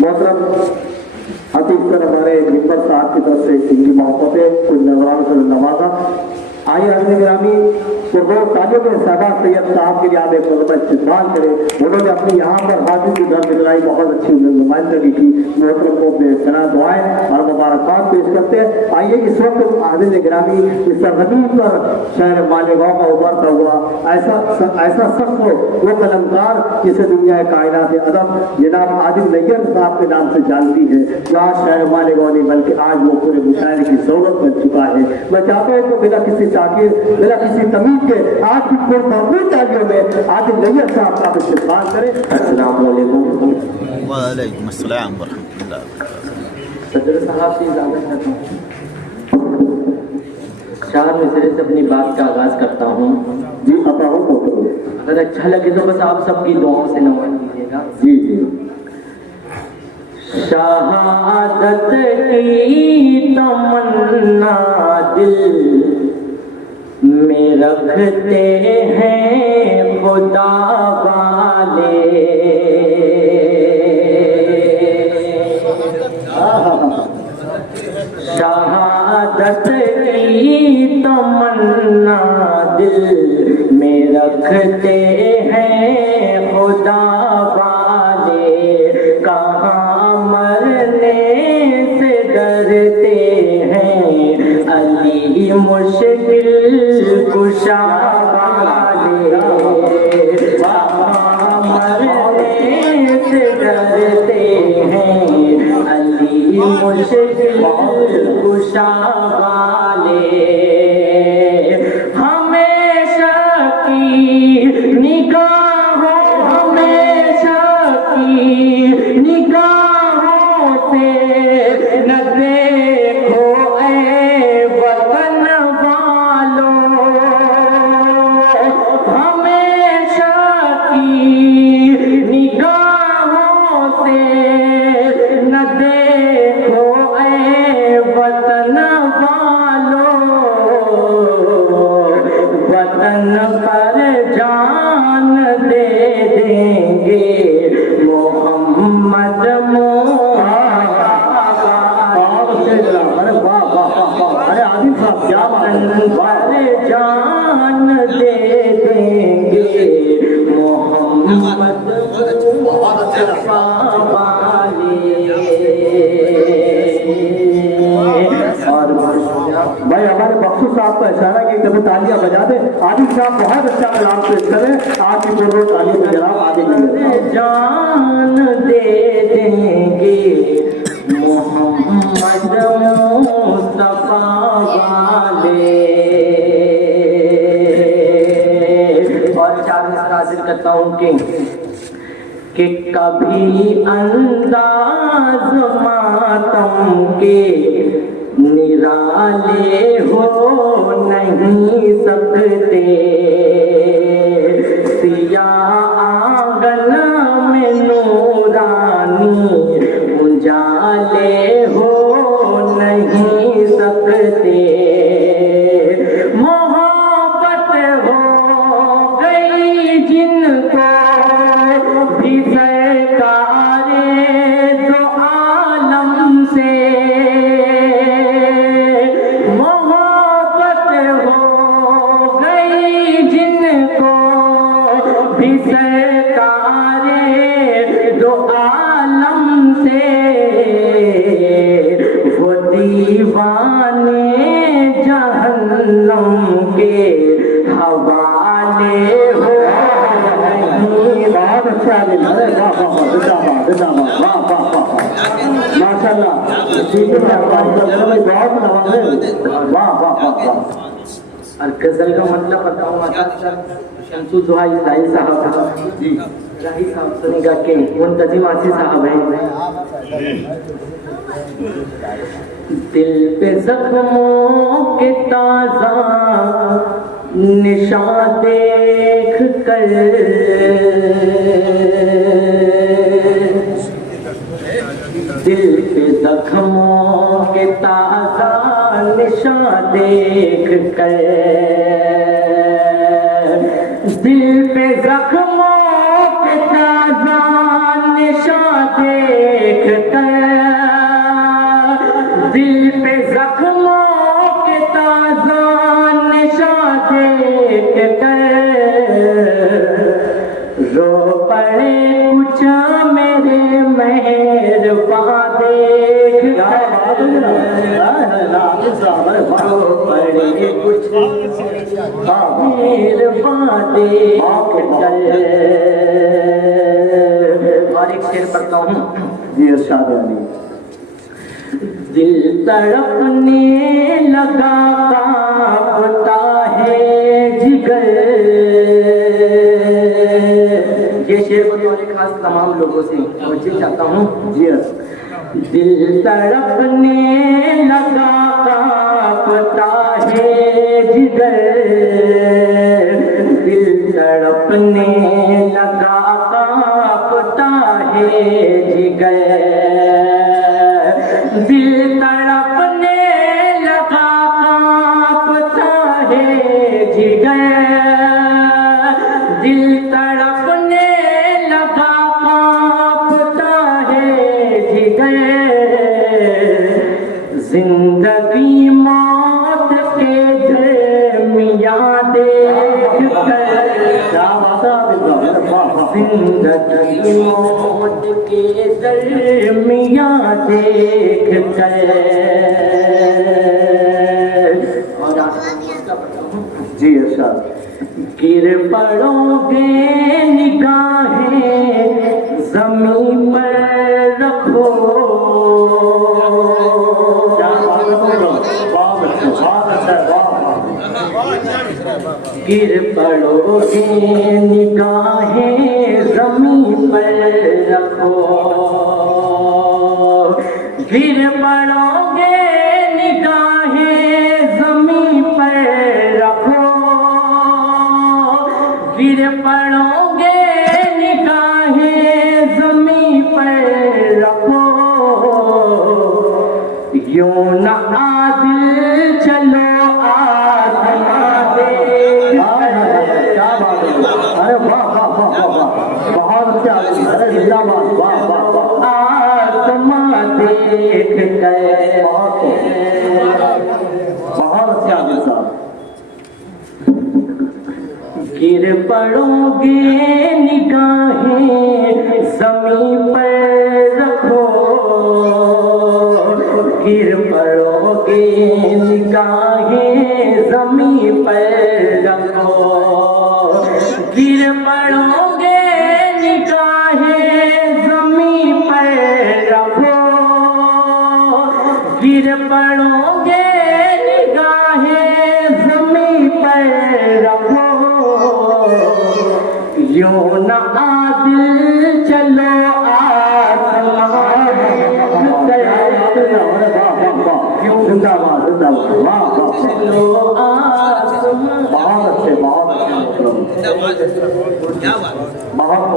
मोहतरम हतीफ सर हमारे मिंबर साहब की तरफ से इनकी मोहब्बतें कुछ नजरान से नवाजा। आइए हजरत गिरामी पुरगोश तालियों में साहबा सैयद साहब के लिए आप एक मरतबा इस्तेमाल करें। उन्होंने अपनी यहाँ पर हाजिर की दर दिलाई बहुत अच्छी नुमाइंदगी की। मोहतरम को बेपनाह दुआएं और मुबारकबाद पेश करते हैं। आइए इस वक्त हजरत गिरामी इस सरजमीन पर शहर मालेगांव का उभरता हुआ ऐसा शख्स हो, वो कलमकार जिसे दुनिया कायनात अदब जनाब आदिल नैयर साहब के नाम से जानती है। यहाँ शहर मालेगांव नहीं बल्कि आज वो पूरे मुशायरे की जरूरत बन चुका है। मैं चाहता हूँ तो बिना किसी ताकीर बिना किसी तमीज के आज की पुरभरपूर तालियों में आदिल नैयर साहब का इस्तेमाल करें। अस्सलाम वालेकुम। वालेकुम अस्सलाम व रहमतुल्लाह। सदर साहब से इजाजत करता हूँ। 4 मिसरे से अपनी बात का आगाज करता हूँ। जी अता हो तो अगर अच्छा लगे तो बस आप सबकी दुआओं से नवाज दीजिएगा। जी जी। शहादत की तमन्ना दिल में रखते हैं खुदा वाले। शहादत की तमन्ना दिल में रखते हैं खुदा वाले। कहाँ मरने से डरते हैं अली मुश्किल कुशा वाले। कहाँ मरने से डरते हैं अली मुश्किल कुशा वाले। हमेशा की निगाहों हमेशा की निगाहों से न देखो ऐ वतन वालों। हमेशा की निगाहों से न देखो ऐ वतन वालों। वतन पर जान दे देंगे मोहम्मद अरे आदिल साहब क्या पर जान दे देंगे मोहम्मद मुस्तफा वाले। और भाई हमारे बख्शू साहब को इशारा की कभी तालियां बजा दे। आदिल साहब बहुत अच्छा कलाम पेश करें। आज की पूर्व तालियों में जनाब आदिल जान दे देंगे मोहम्मद मुस्तफा वाले। और 4 मिसरा हासिल करता हूँ कि कभी अंदाज मातम के निराले हो नहीं सकते। सिया आंगन में नूरानी उजाले हो नहीं सकते। मोहब्बत हो गई जिनको भी सरकारे दो आलम से। मोहब्बत हो गई जिनको भी सरकारे दो आलम से। वो दीवाने जहन्नम के हवाले हो नहीं। बहुत अच्छा आदिल। अरे वाह वाह वाह जिंदाबाद जिंदाबाद वाह वाह वाह माशाल्लाह। ठीक है भाई बहुत नवाजे। वाह वाह वाह वाह। और गजल का मतलब बताऊंगा शमसु जुहा इस्राइल साहब जी राही साहब सुनेगा कि मुंतजिम आसी साहब हैं। दिल पे जख्मों के ताजा निशान देख कर दिल पे जख्मों के ताजा निशान देख कर दिल पे जख्मों के ताजा निशान देख कर दिल पे जख्मों के ताजा निशान देख कर रो पड़े कुछ मेरे मेहरबां देख कर रो पड़े कुछ मेहरबां देख कर। और एक शेर पढ़ता हूँ। जी इरशाद अली। दिल तड़पने लगा कांपता है जिगर। ये शेर को तो खास तमाम लोगों से तवज्जो चाहता हूँ। जी दिल तड़पने लगा कांपता है जिगर। दिल तड़पने लगा कांपता है जिगर। दिल तड़पने लगा कांपता है जिगर। दिल तड़पने लगा कांपता है जिगर। जिंदगी मौत के दरमियां देख कर जिंदगी मौत के दरमियां देख कर। जी इरशाद। गिर पड़ोगे निगाहें जमीन पर रखो। गिर पड़ोगे निगाहें जमीन पर रखो। गिर पड़ोगे निगाहें जमीन पर रखो। गिर पड़ोगे निगाहें जमीन पर रखो। यूं न आदिल चलो आसमां देख। क्या बात है। अरे वाह वाह वाह वाह वाह, बहुत अच्छा। अरे जिंदाबाद, वाह वाह वाह। आसमां देख कर बहुत अच्छे आदिल साहब। गिर पड़ोगे निगाहें जमीन पर रखो। गिर पड़ोगे निगाहें जमीन पर रखो। गिर पड़ोगे निगाहें जमीन पर रखो। गिर पड़ोगे निगाहें जमीन पर रखो। यूं न आदिल चलो आसमां जिंदाबाद जिंदाबाद, वाह वाह। चलो आसमां। बहुत अच्छे, बहुत अच्छे, बहुत